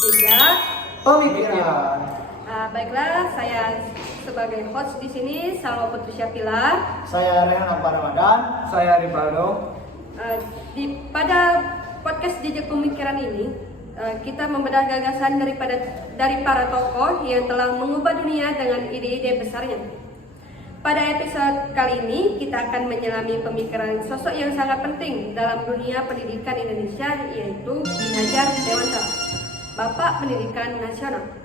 Jejak Pemikiran. Baiklah, saya sebagai host di sini, Salwa Putri Syapila. Saya Rehan Akbar Ramadan. Saya Rivaldo. Pada podcast Jejak Pemikiran ini, kita membedah gagasan dari para tokoh yang telah mengubah dunia dengan ide-ide besarnya. Pada episode kali ini, kita akan menyelami pemikiran sosok yang sangat penting dalam dunia pendidikan Indonesia, yaitu Ki Hajar Dewantara, Bapak Pendidikan Nasional.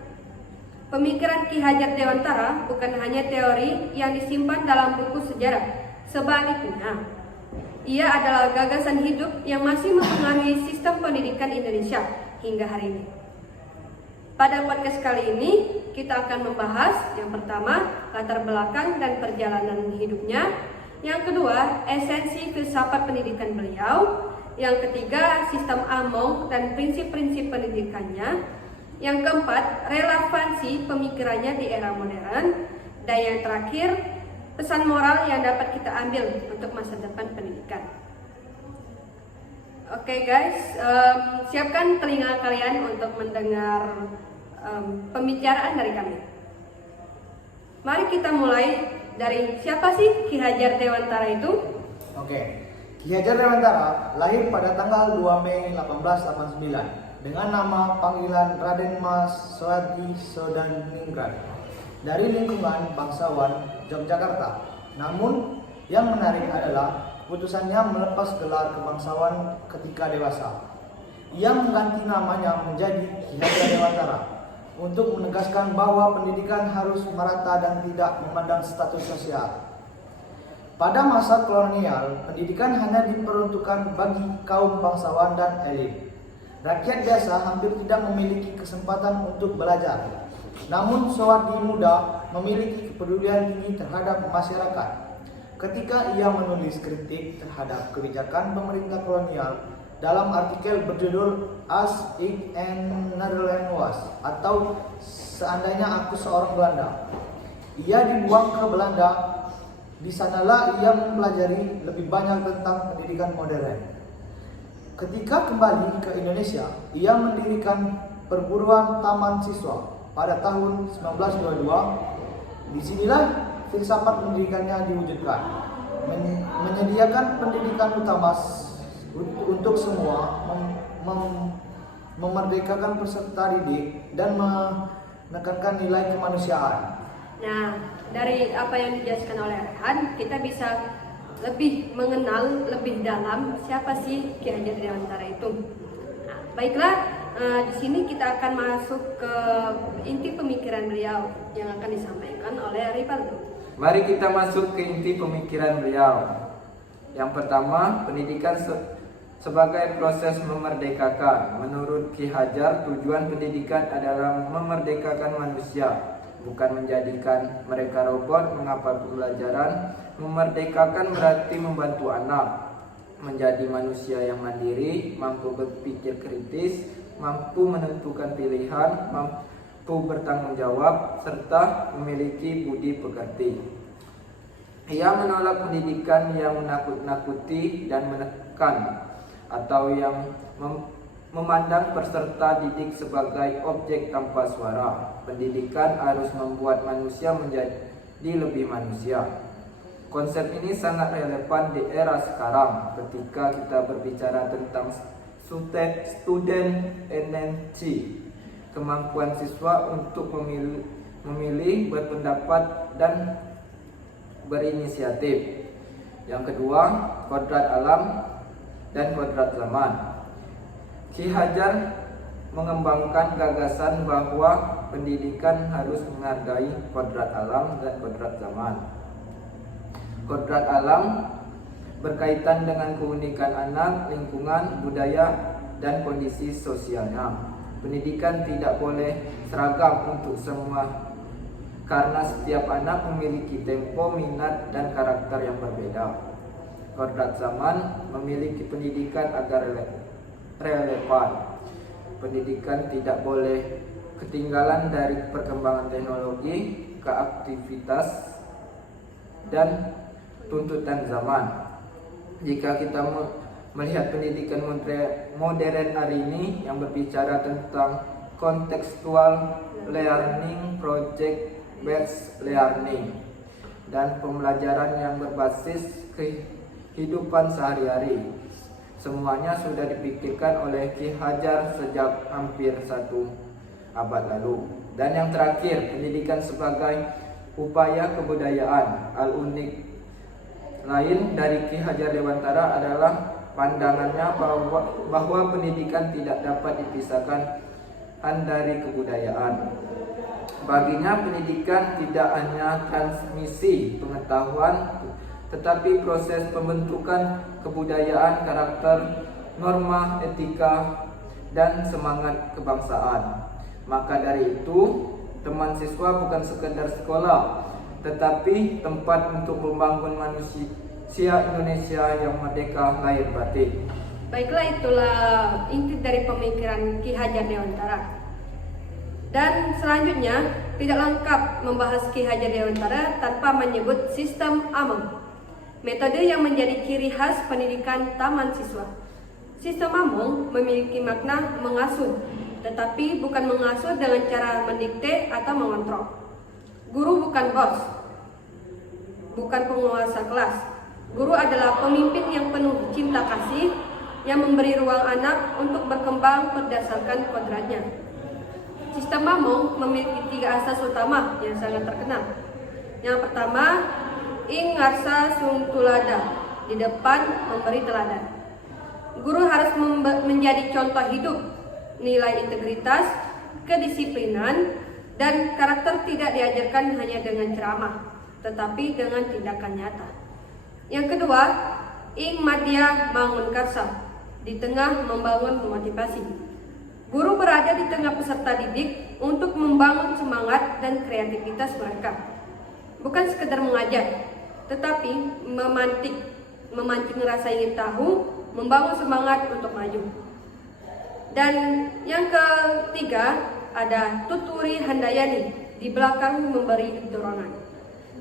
Pemikiran Ki Hajar Dewantara bukan hanya teori yang disimpan dalam buku sejarah, sebaliknya ia adalah gagasan hidup yang masih mempengaruhi sistem pendidikan Indonesia hingga hari ini. Pada podcast kali ini, kita akan membahas yang pertama, latar belakang dan perjalanan hidupnya. Yang kedua, esensi filsafat pendidikan beliau. Yang ketiga, sistem Among dan prinsip-prinsip pendidikannya. Yang keempat, relevansi pemikirannya di era modern. Dan yang terakhir, pesan moral yang dapat kita ambil untuk masa depan pendidikan. Oke guys, siapkan telinga kalian untuk mendengar pembicaraan dari kami. Mari kita mulai dari siapa sih Ki Hajar Dewantara itu? Oke. Ki Hajar Dewantara lahir pada tanggal 2 Mei 1889 dengan nama panggilan Raden Mas Soehardi Sodadingrat dari lingkungan bangsawan Yogyakarta. Namun yang menarik adalah putusannya melepas gelar kebangsawan ketika dewasa. Ia mengganti namanya menjadi Ki Hajar Dewantara untuk menegaskan bahwa pendidikan harus merata dan tidak memandang status sosial. Pada masa kolonial, pendidikan hanya diperuntukkan bagi kaum bangsawan dan elit. Rakyat biasa hampir tidak memiliki kesempatan untuk belajar. Namun Soehardi muda memiliki kepedulian tinggi terhadap masyarakat. Ketika ia menulis kritik terhadap kebijakan pemerintah kolonial dalam artikel berjudul As Ik een Nederlander Was, atau Seandainya Aku Seorang Belanda, ia dibuang ke Belanda. Di sanalah ia mempelajari lebih banyak tentang pendidikan modern. Ketika kembali ke Indonesia, ia mendirikan perguruan taman siswa pada tahun 1922. Disinilah filsafat pendidikannya diwujudkan, menyediakan pendidikan utama untuk semua, memerdekakan peserta didik, dan menekankan nilai kemanusiaan. Nah, dari apa yang dijelaskan oleh Rehan, kita bisa lebih mengenal lebih dalam siapa sih Ki Hajar Dewantara itu. Nah, baiklah, di sini kita akan masuk ke inti pemikiran beliau yang akan disampaikan oleh Rivaldo. Mari kita masuk ke inti pemikiran beliau. Yang pertama, pendidikan sebagai proses memerdekakan. Menurut Ki Hajar, tujuan pendidikan adalah memerdekakan manusia, bukan menjadikan mereka robot. Mengapa pembelajaran? Memerdekakan berarti membantu anak menjadi manusia yang mandiri, mampu berpikir kritis, mampu menentukan pilihan, mampu bertanggung jawab, serta memiliki budi pekerti. Ia menolak pendidikan yang menakut-nakuti dan menekan, atau yang memandang peserta didik sebagai objek tanpa suara. Pendidikan harus membuat manusia menjadi lebih manusia. Konsep ini sangat relevan di era sekarang ketika kita berbicara tentang student energy, kemampuan siswa untuk memilih, berpendapat, dan berinisiatif. Yang kedua, kodrat alam dan kodrat zaman. Ki Hajar mengembangkan gagasan bahwa pendidikan harus menghargai kodrat alam dan kodrat zaman. Kodrat alam berkaitan dengan keunikan anak, lingkungan, budaya, dan kondisi sosialnya. Pendidikan tidak boleh seragam untuk semua karena setiap anak memiliki tempo, minat, dan karakter yang berbeda. Kodrat zaman memiliki pendidikan agar relevan. Pendidikan tidak boleh ketinggalan dari perkembangan teknologi, keaktivitas, dan tuntutan zaman. Jika kita melihat pendidikan modern hari ini yang berbicara tentang contextual learning, project based learning, dan pembelajaran yang berbasis kehidupan sehari-hari. Semuanya sudah dipikirkan oleh Ki Hajar sejak hampir 1 abad lalu. Dan yang terakhir, pendidikan sebagai upaya kebudayaan. Al-unik lain dari Ki Hajar Dewantara adalah pandangannya bahwa pendidikan tidak dapat dipisahkan dari kebudayaan. Baginya pendidikan tidak hanya transmisi pengetahuan, tetapi proses pembentukan kebudayaan, karakter, norma, etika, dan semangat kebangsaan. Maka dari itu, teman siswa bukan sekedar sekolah, tetapi tempat untuk membangun manusia Indonesia yang merdeka lahir batin. Baiklah, itulah inti dari pemikiran Ki Hajar Dewantara. Dan selanjutnya, tidak lengkap membahas Ki Hajar Dewantara tanpa menyebut sistem AMEM, metode yang menjadi ciri khas pendidikan taman siswa. Sistem AMEM memiliki makna mengasuh, tetapi bukan mengasuh dengan cara mendikte atau mengontrol. Guru bukan bos, bukan penguasa kelas. Guru adalah pemimpin yang penuh cinta kasih, yang memberi ruang anak untuk berkembang berdasarkan kodratnya. Sistem AMEM memiliki 3 asas utama yang sangat terkenal. Yang pertama, ing ngarsa sung tulada, di depan memberi teladan. Guru harus menjadi contoh hidup. Nilai integritas, kedisiplinan, dan karakter tidak diajarkan hanya dengan ceramah, tetapi dengan tindakan nyata. Yang kedua, ing madya mangun karsa, di tengah membangun motivasi. Guru berada di tengah peserta didik untuk membangun semangat dan kreativitas mereka. Bukan sekedar mengajar, tetapi memancing rasa ingin tahu, membangun semangat untuk maju. Dan yang ketiga, ada tuturi handayani, di belakang memberi dorongan.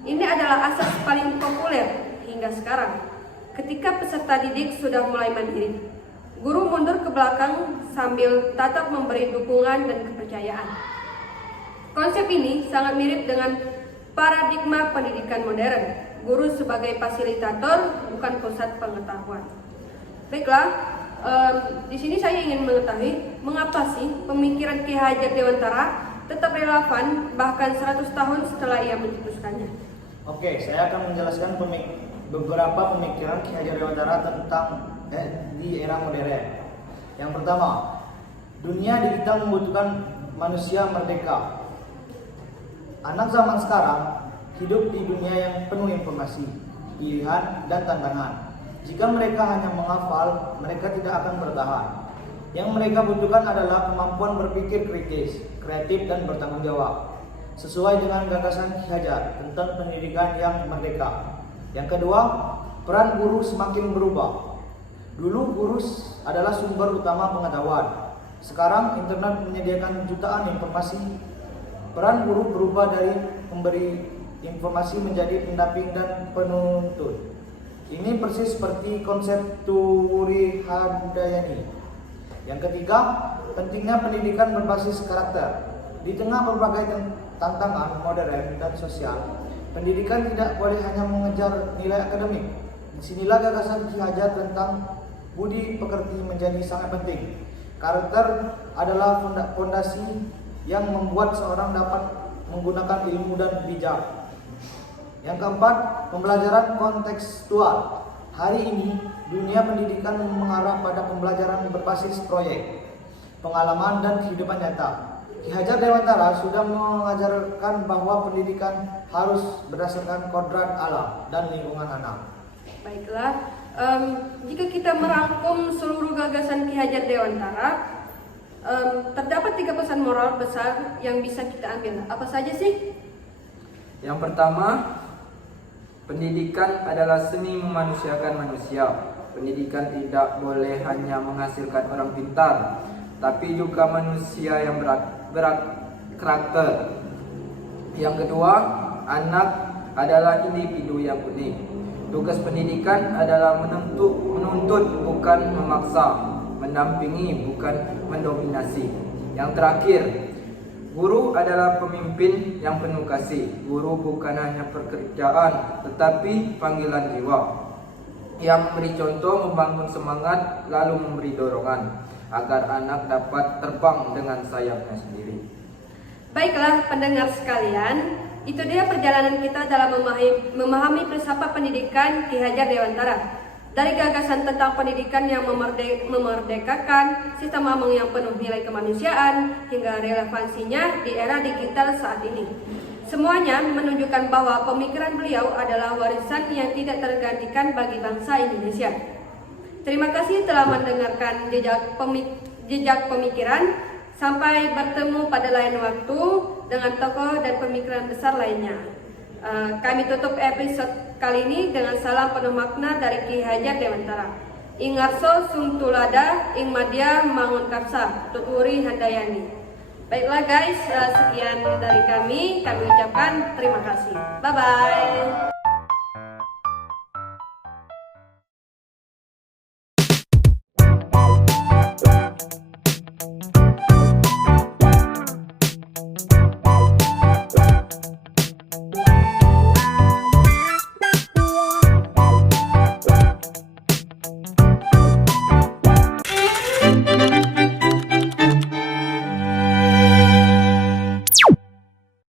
Ini adalah asas paling populer hingga sekarang. Ketika peserta didik sudah mulai mandiri, guru mundur ke belakang sambil tetap memberi dukungan dan kepercayaan. Konsep ini sangat mirip dengan paradigma pendidikan modern. Guru sebagai fasilitator, bukan pusat pengetahuan. Baiklah, di sini saya ingin mengetahui mengapa sih pemikiran Ki Hajar Dewantara tetap relevan bahkan 100 tahun setelah ia mencetuskannya. Oke, saya akan menjelaskan beberapa pemikiran Ki Hajar Dewantara tentang di era modern. Yang pertama, dunia digital membutuhkan manusia merdeka. Anak zaman sekarang hidup di dunia yang penuh informasi, pilihan, dan tantangan. Jika mereka hanya menghafal, mereka tidak akan bertahan. Yang mereka butuhkan adalah kemampuan berpikir kritis, kreatif, dan bertanggung jawab, sesuai dengan gagasan Ki Hajar tentang pendidikan yang merdeka. Yang kedua, peran guru semakin berubah. Dulu guru adalah sumber utama pengetahuan. Sekarang internet menyediakan jutaan informasi. Peran guru berubah dari pemberi informasi menjadi pendamping dan penuntut. Ini persis seperti konsep tuturi handayani. Yang ketiga, pentingnya pendidikan berbasis karakter. Di tengah berbagai tantangan modern dan sosial, pendidikan tidak boleh hanya mengejar nilai akademik. Disinilah gagasan Ki Hajar tentang budi pekerti menjadi sangat penting. Karakter adalah fondasi yang membuat seorang dapat menggunakan ilmu dan bijak. Yang keempat, pembelajaran kontekstual. Hari ini, dunia pendidikan mengarah pada pembelajaran berbasis proyek, pengalaman, dan kehidupan nyata. Ki Hajar Dewantara sudah mengajarkan bahwa pendidikan harus berdasarkan kodrat alam dan lingkungan anak. Baiklah, jika kita merangkum seluruh gagasan Ki Hajar Dewantara, terdapat 3 pesan moral besar yang bisa kita ambil. Apa saja sih? Yang pertama, pendidikan adalah seni memanusiakan manusia. Pendidikan tidak boleh hanya menghasilkan orang pintar, tapi juga manusia yang berkarakter. Yang kedua, anak adalah individu yang unik. Tugas pendidikan adalah menuntut bukan memaksa, mendampingi bukan mendominasi. Yang terakhir, guru adalah pemimpin yang penuh kasih. Guru bukan hanya pekerjaan, tetapi panggilan jiwa. Yang memberi contoh, membangun semangat, lalu memberi dorongan agar anak dapat terbang dengan sayapnya sendiri. Baiklah pendengar sekalian, itu dia perjalanan kita dalam memahami filsafat pendidikan Ki Hajar Dewantara. Dari gagasan tentang pendidikan yang memerdekakan, sistem Among yang penuh nilai kemanusiaan, hingga relevansinya di era digital saat ini. Semuanya menunjukkan bahwa pemikiran beliau adalah warisan yang tidak tergantikan bagi bangsa Indonesia. Terima kasih telah mendengarkan jejak pemikiran. Sampai bertemu pada lain waktu dengan tokoh dan pemikiran besar lainnya. Kami tutup episode kali ini dengan salam penuh makna dari Ki Hajar Dewantara. Ing Ngarso Sung Tulada, Ing Madya Mangun Karsa, Tuturi Handayani. Baiklah guys, sekian dari kami ucapkan terima kasih. Bye-bye.